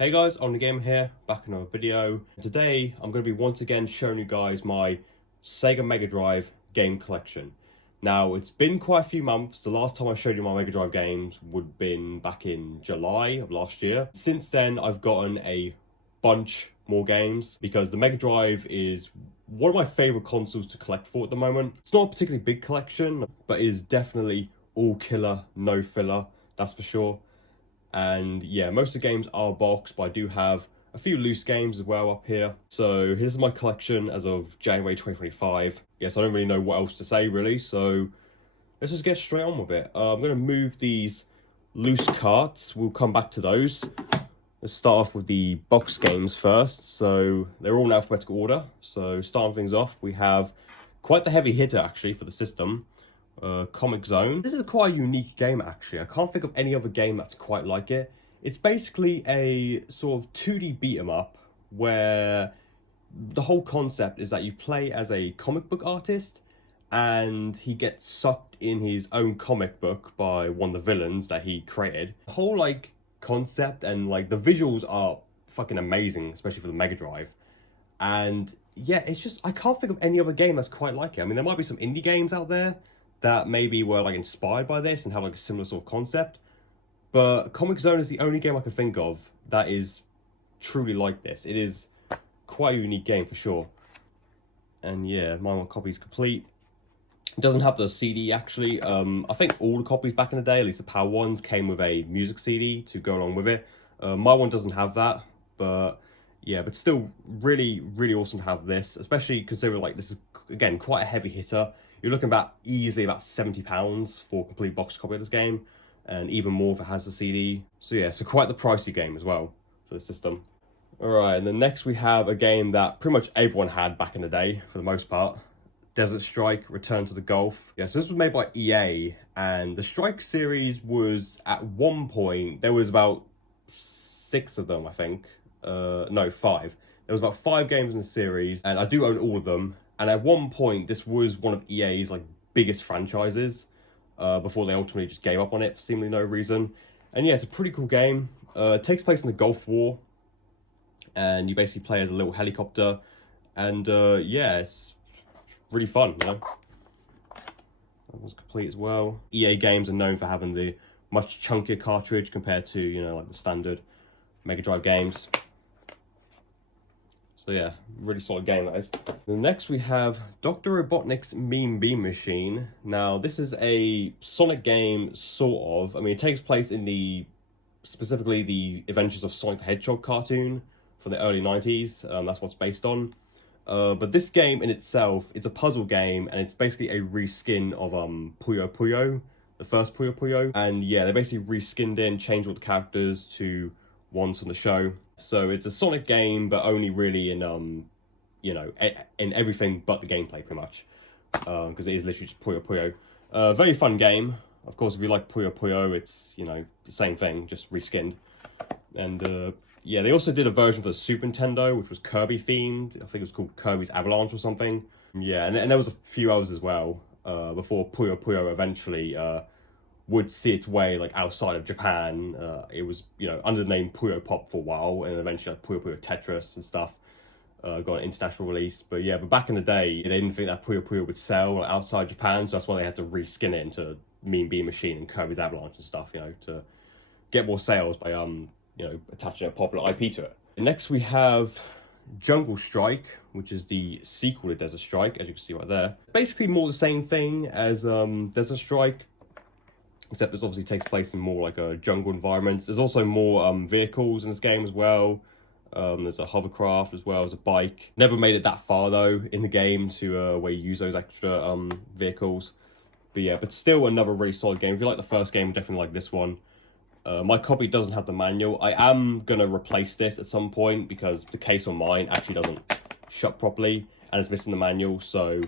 Hey guys, OmniGamer here, back in another video. Today I'm going to be once again showing you guys my Sega Mega Drive game collection. Now it's been quite a few months. The last time I showed you my Mega Drive games would have been back in July of last year. Since then I've gotten a bunch more games because the Mega Drive is one of my favourite consoles to collect for at the moment. It's not a particularly big collection, but is definitely all killer, no filler, that's for sure. And yeah, most of the games are boxed, but I do have a few loose games as well up here. So here's my collection as of January 2025. Yes, I don't really know what else to say really, so let's just get straight on with it. I'm going to move these loose carts. We'll come back to those. Let's start off with the box games first. So they're all in alphabetical order. So starting things off, we have quite the heavy hitter actually for the system. Comic Zone. This is quite a unique game actually. I can't think of any other game that's quite like it. It's basically a sort of 2D beat 'em up where the whole concept is that you play as a comic book artist and he gets sucked in his own comic book by one of the villains that he created. The whole like concept and like the visuals are fucking amazing, especially for the Mega Drive. And yeah, it's just, I can't think of any other game that's quite like it. I mean, there might be some indie games out there that maybe were like inspired by this and have like a similar sort of concept, but Comic Zone is the only game I can think of that is truly like this. It is quite a unique game for sure. And yeah, my one copy is complete. It doesn't have the CD actually. I think all the copies back in the day, at least the PAL ones, came with a music CD to go along with it. My one doesn't have that, but yeah, but still really awesome to have this, especially considering like this is again quite a heavy hitter. You're looking about easily about £70 for a complete box copy of this game, and even more if it has the CD. So yeah, so quite the pricey game as well for the system. Alright, and then next we have a game that pretty much everyone had back in the day, for the most part. Desert Strike, Return to the Gulf. Yeah, so this was made by EA, and the Strike series was, at one point, there was about 6 of them, I think. No, 5. There was about 5 games in the series, and I do own all of them. And at one point, this was one of EA's like biggest franchises before they ultimately just gave up on it for seemingly no reason. And yeah, it's a pretty cool game. It takes place in the Gulf War, and you basically play as a little helicopter. And yeah, it's really fun, you know. That was complete as well. EA games are known for having the much chunkier cartridge compared to, you know, like the standard Mega Drive games. So yeah, really solid game that is. And next we have Dr. Robotnik's Mean Bean Machine. Now this is a Sonic game, sort of. I mean, it takes place in specifically the Adventures of Sonic the Hedgehog cartoon from the early 90s. That's what it's based on. But this game in itself, it's a puzzle game, and it's basically a reskin of Puyo Puyo, the first Puyo Puyo. And yeah, they basically reskinned it and changed all the characters to ones from the show. So it's a Sonic game, but only really in you know, in everything but the gameplay pretty much, because it is literally just Puyo Puyo. Very fun game. Of course, if you like Puyo Puyo, it's, you know, the same thing, just reskinned. And yeah, they also did a version for the Super Nintendo, which was Kirby themed. I think it was called Kirby's Avalanche or something. Yeah, and there was a few others as well, before Puyo Puyo eventually would see its way like outside of Japan. It was, you know, under the name Puyo Pop for a while, and eventually like Puyo Puyo Tetris and stuff got an international release. But yeah, but back in the day, they didn't think that Puyo Puyo would sell outside Japan, so that's why they had to reskin it into Mean Bean Machine and Kirby's Avalanche and stuff, you know, to get more sales by you know, attaching a popular IP to it. And next we have Jungle Strike, which is the sequel to Desert Strike, as you can see right there. Basically more the same thing as Desert Strike, except this obviously takes place in more like a jungle environment. There's also more vehicles in this game as well. There's a hovercraft as well as a bike. Never made it that far though in the game to where you use those extra vehicles. But yeah, but still another really solid game. If you like the first game, definitely like this one. My copy doesn't have the manual. I am going to replace this at some point because the case on mine actually doesn't shut properly and it's missing the manual. So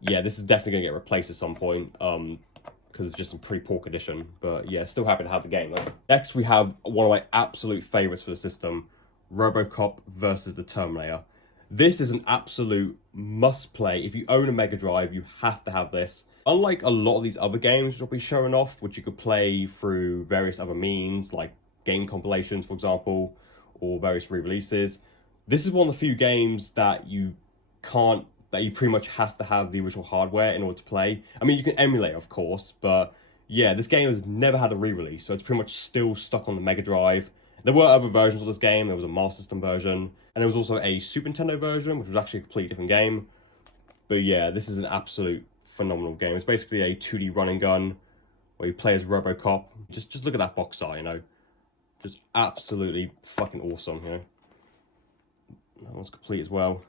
yeah, this is definitely going to get replaced at some point. Because it's just in pretty poor condition, but yeah, still happy to have the game though. Next we have one of my absolute favorites for the system, RoboCop versus the Terminator. This is an absolute must play. If you own a Mega Drive, you have to have this. Unlike a lot of these other games which I'll be showing off, which you could play through various other means, like game compilations, for example, or various re-releases. This is one of the few games that you pretty much have to have the original hardware in order to play. I mean, you can emulate, of course, but yeah, this game has never had a re-release, so it's pretty much still stuck on the Mega Drive. There were other versions of this game. There was a Master System version, and there was also a Super Nintendo version, which was actually a completely different game. But yeah, this is an absolute phenomenal game. It's basically a 2D run and gun where you play as RoboCop. Just look at that box art, you know. Just absolutely fucking awesome, you know. That one's complete as well.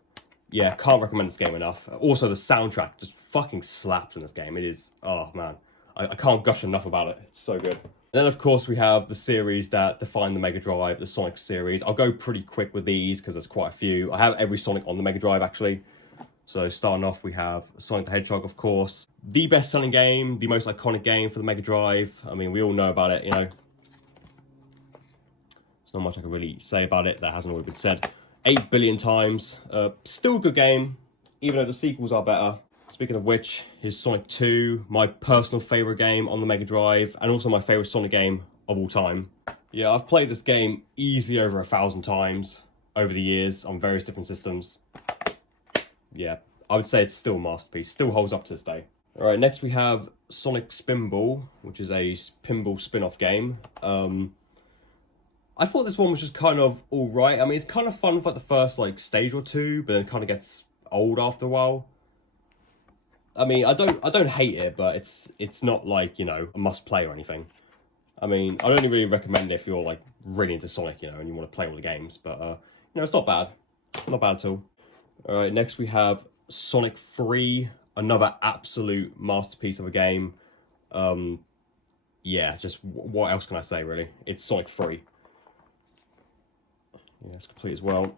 Yeah, can't recommend this game enough. Also, the soundtrack just fucking slaps in this game. It is, oh man. I can't gush enough about it. It's so good. Then, of course, we have the series that define the Mega Drive, the Sonic series. I'll go pretty quick with these because there's quite a few. I have every Sonic on the Mega Drive, actually. So, starting off, we have Sonic the Hedgehog, of course. The best-selling game, the most iconic game for the Mega Drive. I mean, we all know about it, you know. There's not much I can really say about it that hasn't already been said 8 billion times. Still a good game, even though the sequels are better. Speaking of which, here's Sonic 2, my personal favourite game on the Mega Drive, and also my favourite Sonic game of all time. Yeah, I've played this game easily over 1,000 times over the years on various different systems. Yeah, I would say it's still a masterpiece, still holds up to this day. Alright, next we have Sonic Spinball, which is a pinball spin-off game. I thought this one was just kind of alright. I mean, it's kind of fun for like the first like stage or two, but then it kind of gets old after a while. I mean, I don't hate it, but it's not like, you know, a must play or anything. I mean, I'd only really recommend it if you're like really into Sonic, you know, and you want to play all the games. But you know, it's not bad, not bad at all. All right, next we have Sonic 3, another absolute masterpiece of a game. Yeah, just what else can I say really? It's Sonic 3. Yeah, it's complete as well.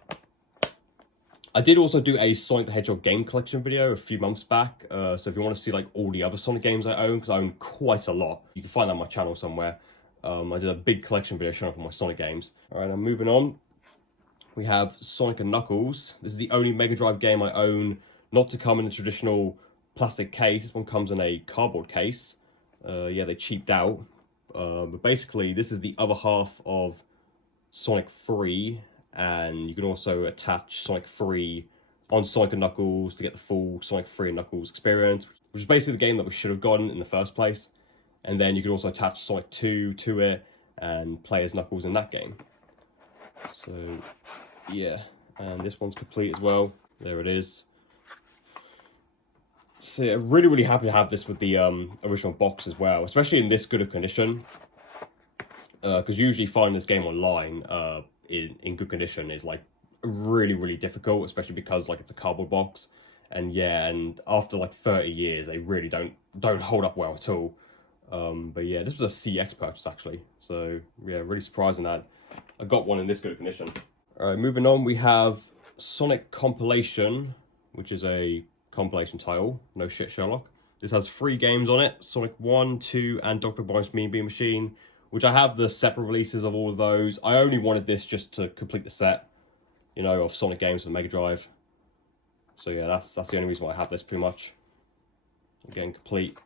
I did also do a Sonic the Hedgehog game collection video a few months back, so if you want to see like all the other Sonic games I own, because I own quite a lot, you can find that on my channel somewhere. I did a big collection video showing off all my Sonic games. Alright, now moving on, we have Sonic and Knuckles. This is the only Mega Drive game I own not to come in a traditional plastic case. This one comes in a cardboard case. Yeah, they cheaped out. But basically, this is the other half of Sonic 3. And you can also attach Sonic 3 on Sonic and Knuckles to get the full Sonic 3 and Knuckles experience, which is basically the game that we should have gotten in the first place. And then you can also attach Sonic 2 to it and play as Knuckles in that game. So, yeah. And this one's complete as well. There it is. So, yeah, really, really happy to have this with the original box as well, especially in this good of condition. Because usually finding this game online in good condition is like really, really difficult, especially because like it's a cardboard box. And yeah, and after like 30 years, they really don't hold up well at all. But yeah, this was a CX purchase actually. So yeah, really surprising that I got one in this good condition. All right, moving on, we have Sonic Compilation, which is a compilation title. No shit, Sherlock. This has 3 games on it: Sonic 1, 2, and Dr. Bomb's Mean Bean Machine, which I have the separate releases of all of those. I only wanted this just to complete the set, you know, of Sonic games for the Mega Drive. So yeah, that's the only reason why I have this pretty much. Again, complete.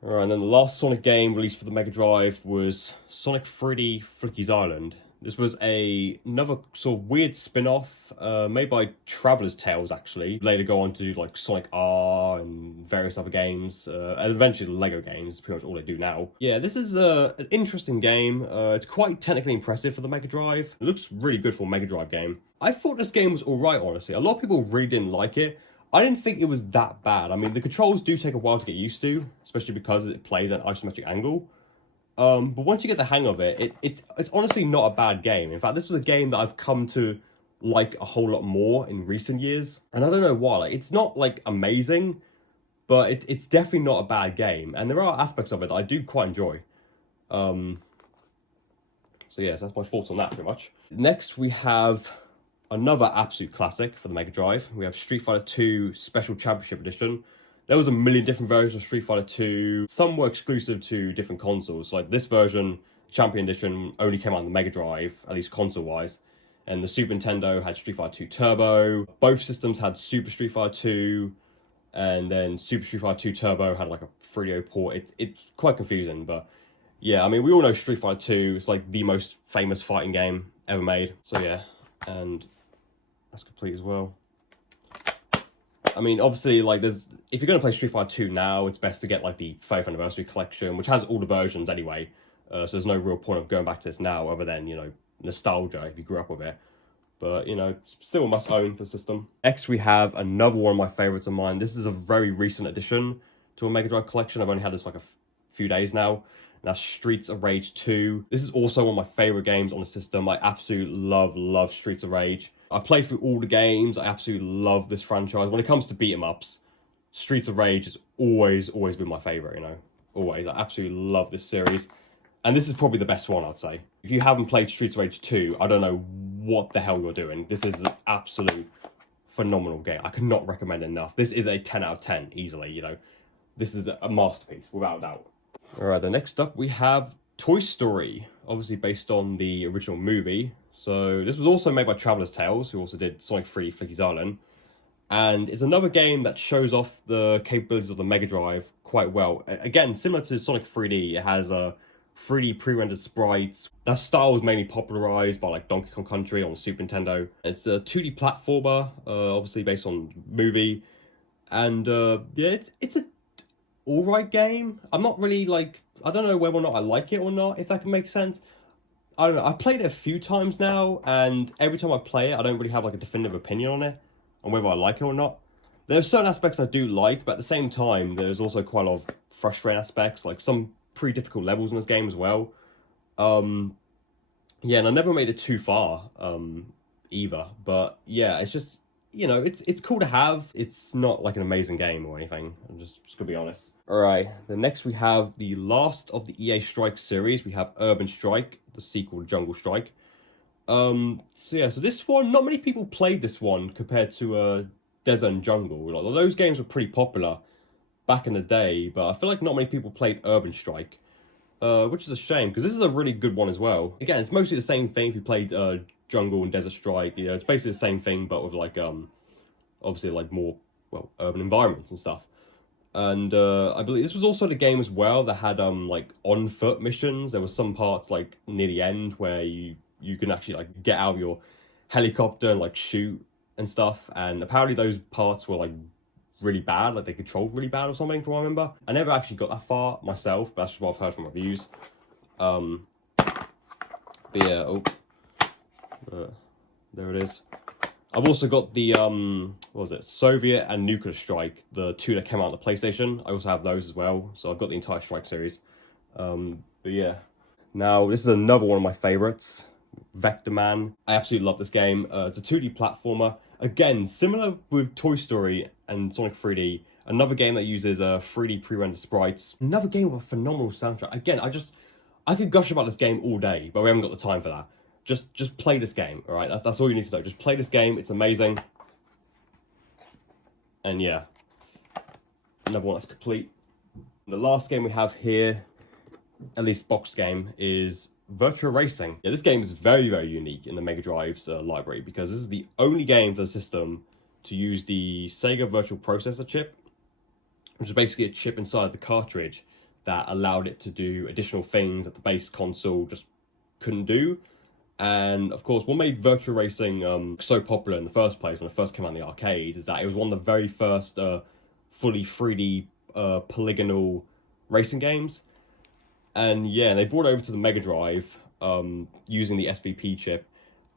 Alright, and then the last Sonic game released for the Mega Drive was Sonic 3D Flicky's Island. This was another sort of weird spin-off made by Traveller's Tales, actually. Later go on to do like Sonic R and various other games, and eventually the Lego games, pretty much all they do now. Yeah, this is an interesting game. It's quite technically impressive for the Mega Drive. It looks really good for a Mega Drive game. I thought this game was alright, honestly. A lot of people really didn't like it. I didn't think it was that bad. I mean, the controls do take a while to get used to, especially because it plays at an isometric angle. But once you get the hang of it, it's honestly not a bad game. In fact, this was a game that I've come to like a whole lot more in recent years. And I don't know why. Like, it's not, like, amazing, but it's definitely not a bad game. And there are aspects of it that I do quite enjoy. So, yeah, so that's my thoughts on that, pretty much. Next, we have another absolute classic for the Mega Drive. We have Street Fighter 2 Special Championship Edition. There was a million different versions of Street Fighter 2. Some were exclusive to different consoles. Like this version, Champion Edition, only came out on the Mega Drive, at least console-wise. And the Super Nintendo had Street Fighter 2 Turbo. Both systems had Super Street Fighter 2. And then Super Street Fighter 2 Turbo had like a 3DO port. It's quite confusing, but yeah, I mean, we all know Street Fighter 2 is like the most famous fighting game ever made. So yeah, and that's complete as well. I mean, obviously, like, if you're going to play Street Fighter 2 now, it's best to get, like, the 5th Anniversary Collection, which has all the versions anyway. So there's no real point of going back to this now, other than, you know, nostalgia if you grew up with it. But, you know, still a must-own for the system. Next, we have another one of my favourites of mine. This is a very recent addition to a Mega Drive collection. I've only had this, like, a few days now. And that's Streets of Rage 2. This is also one of my favourite games on the system. I absolutely love Streets of Rage. I play through all the games. I absolutely love this franchise. When it comes to beat-em-ups, Streets of Rage has always been my favourite, you know. Always. I absolutely love this series. And this is probably the best one, I'd say. If you haven't played Streets of Rage 2, I don't know what the hell you're doing. This is an absolute phenomenal game. I cannot recommend it enough. This is a 10 out of 10, easily, you know. This is a masterpiece, without a doubt. Alright, then next up we have Toy Story. Obviously based on the original movie. So this was also made by Traveller's Tales, who also did Sonic 3 Flicky's Island. And it's another game that shows off the capabilities of the Mega Drive quite well. Again, similar to Sonic 3D, it has a 3D pre-rendered sprites. That style was mainly popularized by like Donkey Kong Country on the Super Nintendo. It's a 2D platformer, obviously based on the movie. And yeah, it's a alright game. I'm not really like, I don't know whether or not I like it or not, if that can make sense. I don't know, I played it a few times now, and every time I play it, I don't really have like a definitive opinion on it, on whether I like it or not. There's certain aspects I do like, but at the same time, there's also quite a lot of frustrating aspects, like some pretty difficult levels in this game as well. Yeah, and I never made it too far, either, but yeah, it's just, you know, it's cool to have. It's not like an amazing game or anything, I'm just gonna be honest. Alright, then next we have the last of the EA Strike series. We have Urban Strike, the sequel to Jungle Strike. So yeah, so this one, not many people played this one compared to Desert and Jungle. Like, those games were pretty popular back in the day, but I feel like not many people played Urban Strike, which is a shame, because this is a really good one as well. Again, it's mostly the same thing if you played Jungle and Desert Strike. You know, it's basically the same thing, but with like, obviously like more, well, urban environments and stuff. And I believe this was also the game as well that had like on foot missions. There was some parts like near the end where you can actually like get out of your helicopter and like shoot and stuff. And apparently those parts were like really bad, like they controlled really bad or something, from what I remember. I never actually got that far myself, but that's just what I've heard from reviews. But yeah, there it is. I've also got the, what was it, Soviet and Nuclear Strike, the two that came out on the PlayStation. I also have those as well, so I've got the entire Strike series. But yeah. Now, this is another one of my favourites, Vector Man. I absolutely love this game. It's a 2D platformer. Again, similar with Toy Story and Sonic 3D. Another game that uses 3D pre-rendered sprites. Another game with a phenomenal soundtrack. Again, I could gush about this game all day, but we haven't got the time for that. Just play this game, all right? That's all you need to know. Just play this game. It's amazing. And yeah, another one that's complete. The last game we have here, at least box game, is Virtua Racing. Yeah, this game is very unique in the Mega Drive's library, because this is the only game for the system to use the Sega Virtual Processor chip, which is basically a chip inside the cartridge that allowed it to do additional things that the base console just couldn't do. And of course, what made Virtua Racing so popular in the first place when it first came out in the arcade is that it was one of the very first fully 3D polygonal racing games. And yeah, they brought it over to the Mega Drive using the SVP chip.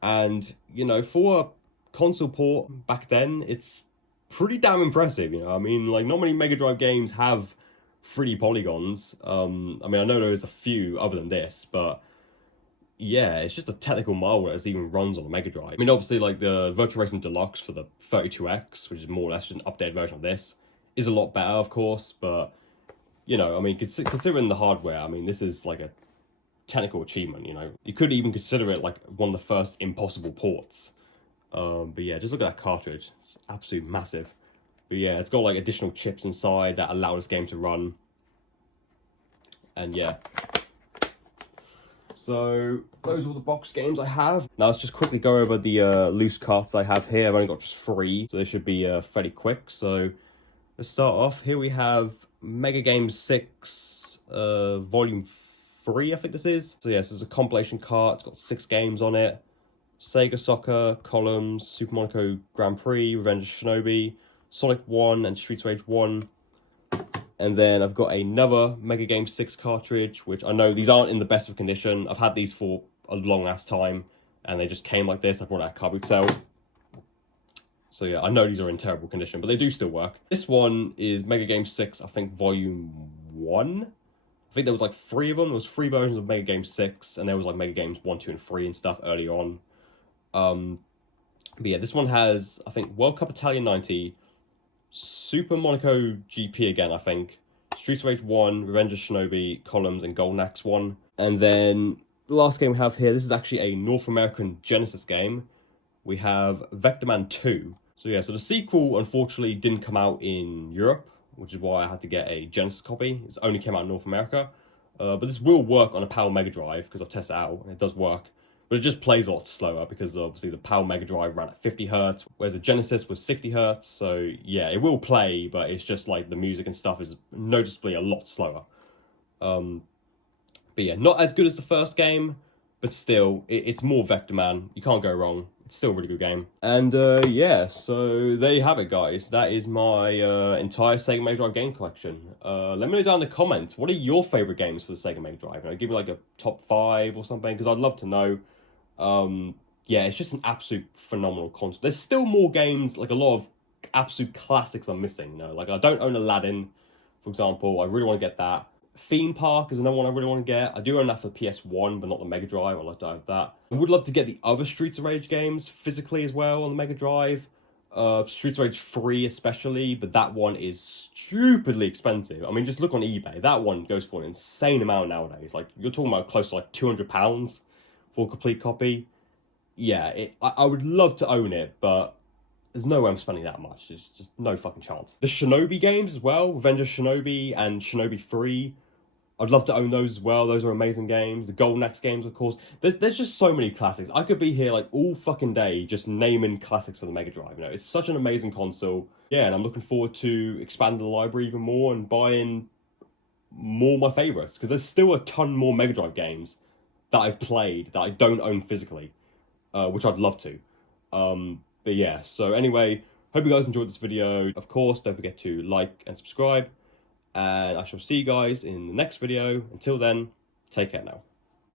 And, you know, for a console port back then, it's pretty damn impressive, you know. I mean, like, not many Mega Drive games have 3D polygons. I mean, I know there's a few other than this, but yeah, it's just a technical marvel that even runs on a Mega Drive. I mean, obviously, like, the Virtua Racing Deluxe for the 32X, which is more or less just an updated version of this, is a lot better, of course, but, you know, I mean, considering the hardware, I mean, this is, like, a technical achievement, you know. You could even consider it, like, one of the first impossible ports. But yeah, just look at that cartridge. It's absolutely massive. But yeah, it's got, like, additional chips inside that allow this game to run. And yeah. So, those are all the box games I have. Now, let's just quickly go over the loose carts I have here. I've only got just 3, so they should be fairly quick. So, let's start off. Here we have Mega Game 6, Volume 3, I think this is. So yes, there's a compilation cart. It's got 6 games on it. Sega Soccer, Columns, Super Monaco Grand Prix, Revenge of Shinobi, Sonic 1 and Streets of Rage 1. And then I've got another Mega Game 6 cartridge, which I know these aren't in the best of condition. I've had these for a long ass time, and they just came like this. I brought out a cardboard sale. So yeah, I know these are in terrible condition, but they do still work. This one is Mega Game 6, I think Volume 1. I think there was like 3 of them. There was 3 versions of Mega Game 6, and there was like Mega Games 1, 2, and 3 and stuff early on. But yeah, this one has, I think, World Cup Italian 90, Super Monaco GP again, I think, Streets of Rage 1, Revenge of Shinobi, Columns, and Golden Axe 1. And then the last game we have here, this is actually a North American Genesis game. We have Vector Man 2. So yeah, so the sequel unfortunately didn't come out in Europe, which is why I had to get a Genesis copy. It only came out in North America. But this will work on a PAL Mega Drive, because I've tested it out, and it does work. But it just plays a lot slower, because obviously the PAL Mega Drive ran at 50 Hz, whereas the Genesis was 60 Hz. So yeah, it will play, but it's just like the music and stuff is noticeably a lot slower. But yeah, not as good as the first game, but still, it's more Vector Man. You can't go wrong. It's still a really good game. And yeah, so there you have it, guys. That is my entire Sega Mega Drive game collection. Let me know down in the comments, what are your favourite games for the Sega Mega Drive? Give me like a top 5 or something, because I'd love to know. Yeah, it's just an absolute phenomenal console. There's still more games, like a lot of absolute classics I'm missing, Like, I don't own Aladdin, for example. I really want to get that. Theme Park is another one I really want to get. I do own that for PS1, but not the Mega Drive. I'd like to have that. I would love to get the other Streets of Rage games physically as well on the Mega Drive. Streets of Rage 3 especially, but that one is stupidly expensive. I mean, just look on eBay. That one goes for an insane amount nowadays. Like, you're talking about close to like £200 for a complete copy. Yeah, I would love to own it, but there's no way I'm spending that much. There's just no fucking chance. The Shinobi games as well, Revenge of Shinobi and Shinobi 3. I'd love to own those as well. Those are amazing games. The Golden Axe games, of course. There's just so many classics. I could be here like all fucking day just naming classics for the Mega Drive. It's such an amazing console. Yeah, and I'm looking forward to expanding the library even more and buying more of my favourites, because there's still a ton more Mega Drive games that I've played that I don't own physically, which I'd love to. But yeah, so anyway, hope you guys enjoyed this video. Of course, don't forget to like and subscribe. And I shall see you guys in the next video. Until then, take care now.